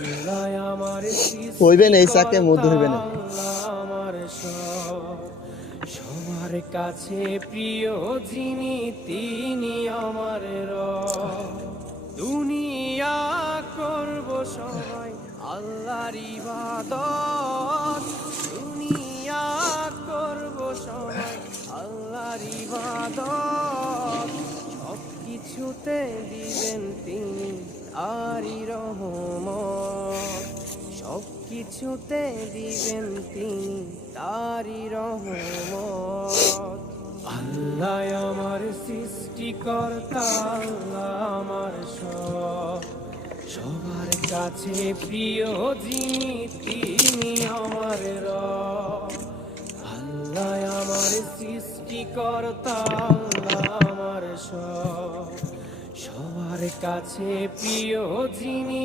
আল্লাহ আমার হইবেন এই চাকে মধু হইবে সৃষ্টিকর্তা, না। আল্লাহ আমার সব, সবার কাছে প্রিয় যিনি তিনি আমার রব। দুনিয়া করব সবাই আল্লাহর ইবাদত, দুনিয়া করব সবাই আল্লাহর ইবাদত, সব কিছুতে দিবেন তিনি তারই রহমত, সব কিছুতে দিবেন তিনি তারই রহমত। আল্লাহ আমার সৃষ্টিকর্তা, আল্লাহ আমার সব, সবার কাছে প্রিয় যিনি তিনি আমার রব। আল্লাহ আমার সৃষ্টিকর্তা, আল্লাহ আমার সব, সবার কাছে প্রিয় যিনি।